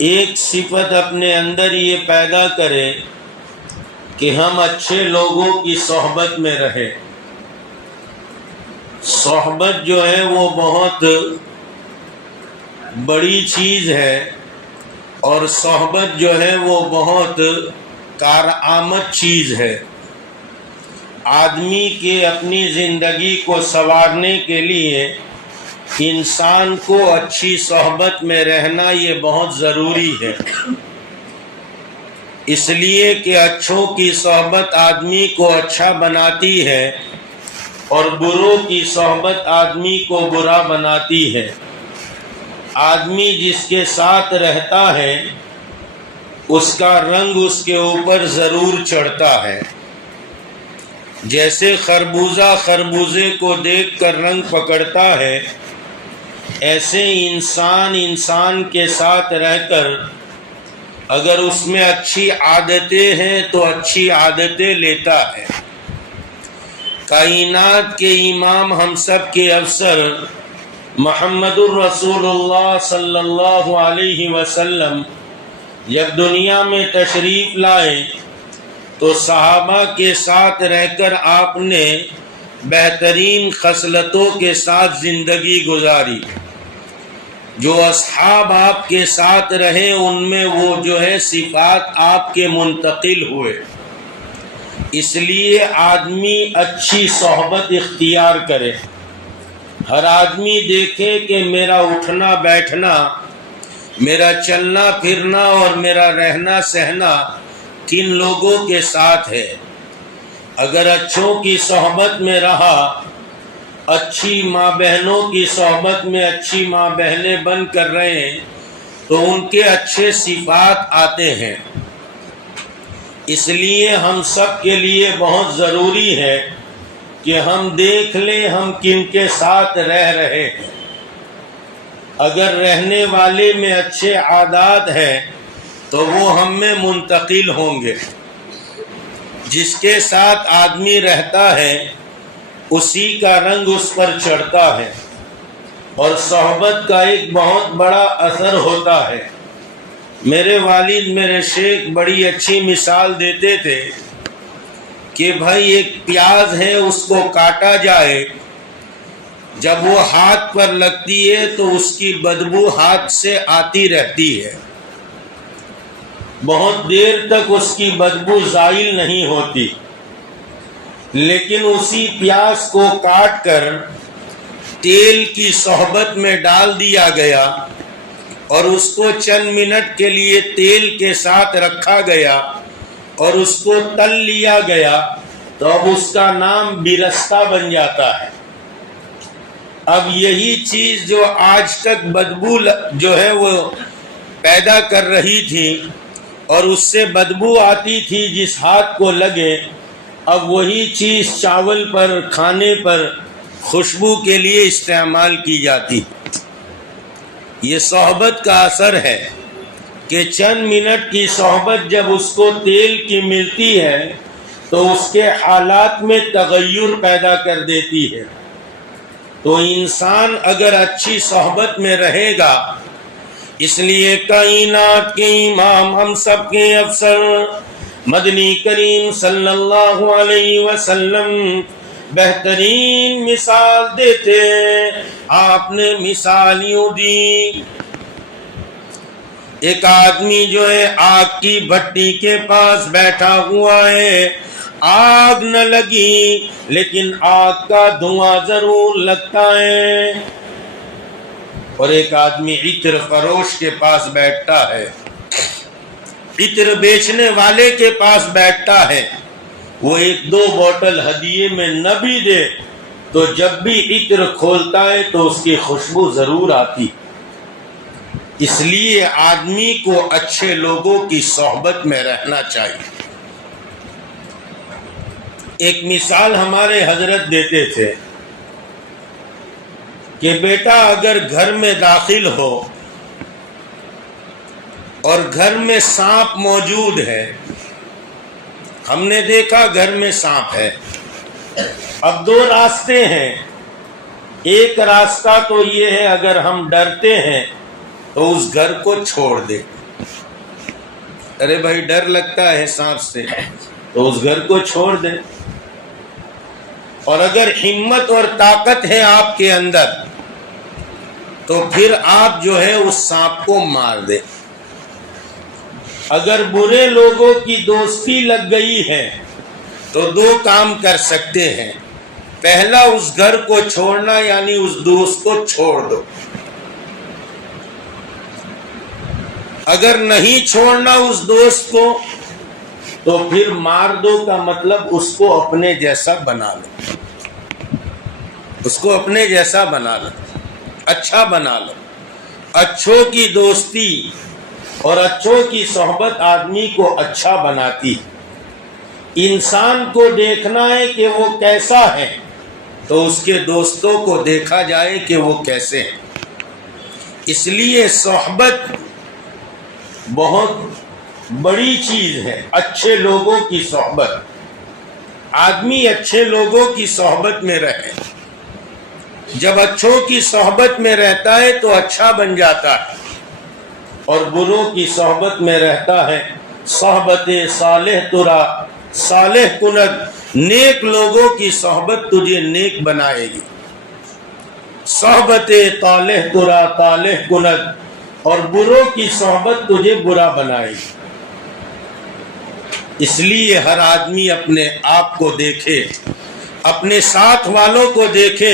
ایک صفت اپنے اندر یہ پیدا کرے کہ ہم اچھے لوگوں کی صحبت میں رہیں۔ صحبت جو ہے وہ بہت بڑی چیز ہے، اور صحبت جو ہے وہ بہت کارآمد چیز ہے۔ آدمی کے اپنی زندگی کو سنوارنے کے لیے انسان کو اچھی صحبت میں رہنا یہ بہت ضروری ہے، اس لیے کہ اچھوں کی صحبت آدمی کو اچھا بناتی ہے اور بروں کی صحبت آدمی کو برا بناتی ہے۔ آدمی جس کے ساتھ رہتا ہے اس کا رنگ اس کے اوپر ضرور چڑھتا ہے۔ جیسے خربوزہ خربوزے کو دیکھ کر رنگ پکڑتا ہے، ایسے انسان کے ساتھ رہ کر اگر اس میں اچھی عادتیں ہیں تو اچھی عادتیں لیتا ہے۔ کائنات کے امام ہم سب کے افسر محمد الرسول اللہ صلی اللہ علیہ وسلم جب دنیا میں تشریف لائے تو صحابہ کے ساتھ رہ کر آپ نے بہترین خصلتوں کے ساتھ زندگی گزاری۔ جو اصحاب آپ کے ساتھ رہے ان میں وہ جو ہے صفات آپ کے منتقل ہوئے۔ اس لیے آدمی اچھی صحبت اختیار کرے۔ ہر آدمی دیکھے کہ میرا اٹھنا بیٹھنا، میرا چلنا پھرنا اور میرا رہنا سہنا کن لوگوں کے ساتھ ہے۔ اگر اچھوں کی صحبت میں رہا، اچھی ماں بہنوں کی صحبت میں اچھی ماں بہنیں بن کر رہے ہیں تو ان کے اچھے صفات آتے ہیں۔ اس لیے ہم سب کے لیے بہت ضروری ہے کہ ہم دیکھ لیں ہم کن کے ساتھ رہ رہے ہیں۔ اگر رہنے والے میں اچھے عادات ہیں تو وہ ہم میں منتقل ہوں گے۔ جس کے ساتھ آدمی رہتا ہے اسی کا رنگ اس پر چڑھتا ہے، اور صحبت کا ایک بہت بڑا اثر ہوتا ہے۔ میرے والد میرے شیخ بڑی اچھی مثال دیتے تھے کہ بھائی ایک پیاز ہے، اس کو کاٹا جائے، جب وہ ہاتھ پر لگتی ہے تو اس کی بدبو ہاتھ سے آتی رہتی ہے، بہت دیر تک اس کی بدبو زائل نہیں ہوتی۔ لیکن اسی پیاز کو کاٹ کر تیل کی صحبت میں ڈال دیا گیا اور اس کو چند منٹ کے لیے تیل کے ساتھ رکھا گیا اور اس کو تل لیا گیا تو اب اس کا نام بیرستہ بن جاتا ہے۔ اب یہی چیز جو آج تک بدبو جو ہے وہ پیدا کر رہی تھی اور اس سے بدبو آتی تھی جس ہاتھ کو لگے، اب وہی چیز چاول پر کھانے پر خوشبو کے لیے استعمال کی جاتی۔ یہ صحبت کا اثر ہے کہ چند منٹ کی صحبت جب اس کو تیل کی ملتی ہے تو اس کے حالات میں تغیر پیدا کر دیتی ہے۔ تو انسان اگر اچھی صحبت میں رہے گا، اس لیے کائنات کے امام ہم سب کے افسر مدنی کریم صلی اللہ علیہ وسلم بہترین مثال دیتے ہیں۔ آپ نے مثال یوں دی، ایک آدمی جو ہے آگ کی بھٹی کے پاس بیٹھا ہوا ہے، آگ نہ لگی لیکن آگ کا دھواں ضرور لگتا ہے، اور ایک آدمی عطر فروش کے پاس بیٹھتا ہے، عطر بیچنے والے کے پاس بیٹھتا ہے، وہ ایک دو بوتل ہدیے میں نہ بھی دے تو جب بھی عطر کھولتا ہے تو اس کی خوشبو ضرور آتی۔ اس لیے آدمی کو اچھے لوگوں کی صحبت میں رہنا چاہیے۔ ایک مثال ہمارے حضرت دیتے تھے کہ بیٹا اگر گھر میں داخل ہو اور گھر میں سانپ موجود ہے، ہم نے دیکھا گھر میں سانپ ہے، اب دو راستے ہیں۔ ایک راستہ تو یہ ہے اگر ہم ڈرتے ہیں تو اس گھر کو چھوڑ دیں، ارے بھائی ڈر لگتا ہے سانپ سے، تو اس گھر کو چھوڑ دیں۔ اور اگر ہمت اور طاقت ہے آپ کے اندر تو پھر آپ جو ہے اس سانپ کو مار دیں۔ اگر برے لوگوں کی دوستی لگ گئی ہے تو دو کام کر سکتے ہیں، پہلا اس گھر کو چھوڑنا، یعنی اس دوست کو چھوڑ دو۔ اگر نہیں چھوڑنا اس دوست کو تو پھر مار دو کا مطلب اس کو اپنے جیسا بنا لو، اس کو اپنے جیسا بنا لو، اچھا بنا لو۔ اچھوں کی دوستی اور اچھوں کی صحبت آدمی کو اچھا بناتی۔ انسان کو دیکھنا ہے کہ وہ کیسا ہے تو اس کے دوستوں کو دیکھا جائے کہ وہ کیسے ہیں۔ اس لیے صحبت بہت بڑی چیز ہے، اچھے لوگوں کی صحبت۔ آدمی اچھے لوگوں کی صحبت میں رہے، جب اچھوں کی صحبت میں رہتا ہے تو اچھا بن جاتا ہے، اور بروں کی صحبت میں رہتا ہے صحبت صالح ترا صالح کند، نیک لوگوں کی صحبت تجھے نیک بنائے گی۔ صحبت طالح ترا طالح کند، اور بروں کی صحبت تجھے برا بنائے گی۔ اس لیے ہر آدمی اپنے آپ کو دیکھے، اپنے ساتھ والوں کو دیکھے،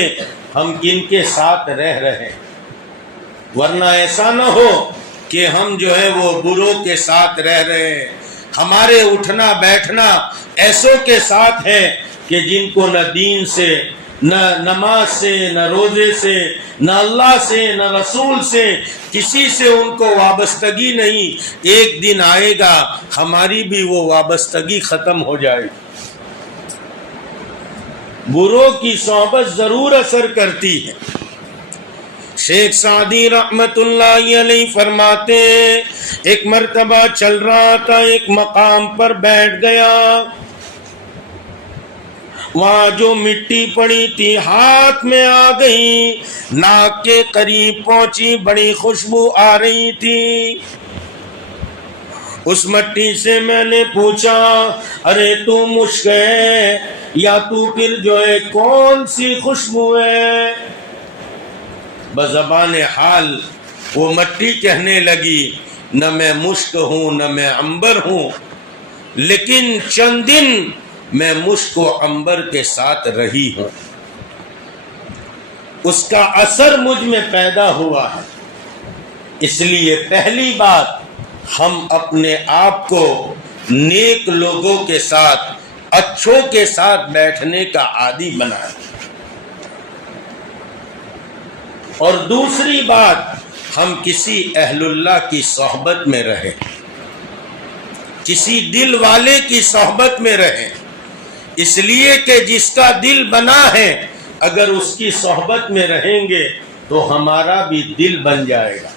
ہم کن کے ساتھ رہ رہے ہیں، ورنہ ایسا نہ ہو کہ ہم جو ہے وہ بروں کے ساتھ رہ رہے ہیں۔ ہمارے اٹھنا بیٹھنا ایسوں کے ساتھ ہے کہ جن کو نہ دین سے، نہ نماز سے، نہ روزے سے، نہ اللہ سے، نہ رسول سے، کسی سے ان کو وابستگی نہیں۔ ایک دن آئے گا ہماری بھی وہ وابستگی ختم ہو جائے گی۔ بروں کی صحبت ضرور اثر کرتی ہے۔ شیخ سعدی رحمت اللہ علیہ فرماتے ہیں، ایک مرتبہ چل رہا تھا، ایک مقام پر بیٹھ گیا، وہاں جو مٹی پڑی تھی ہاتھ میں آ گئی، ناک کے قریب پہنچی، بڑی خوشبو آ رہی تھی۔ اس مٹی سے میں نے پوچھا، ارے تو مشک ہے یا تو پھر جو ہے کون سی خوشبو ہے؟ بزبان حال وہ مٹی کہنے لگی، نہ میں مشک ہوں نہ میں عنبر ہوں، لیکن چند دن میں مشک و عنبر کے ساتھ رہی ہوں، اس کا اثر مجھ میں پیدا ہوا ہے۔ اس لیے پہلی بات، ہم اپنے آپ کو نیک لوگوں کے ساتھ، اچھوں کے ساتھ بیٹھنے کا عادی بنائیں، اور دوسری بات، ہم کسی اہل اللہ کی صحبت میں رہیں، کسی دل والے کی صحبت میں رہیں، اس لیے کہ جس کا دل بنا ہے اگر اس کی صحبت میں رہیں گے تو ہمارا بھی دل بن جائے گا۔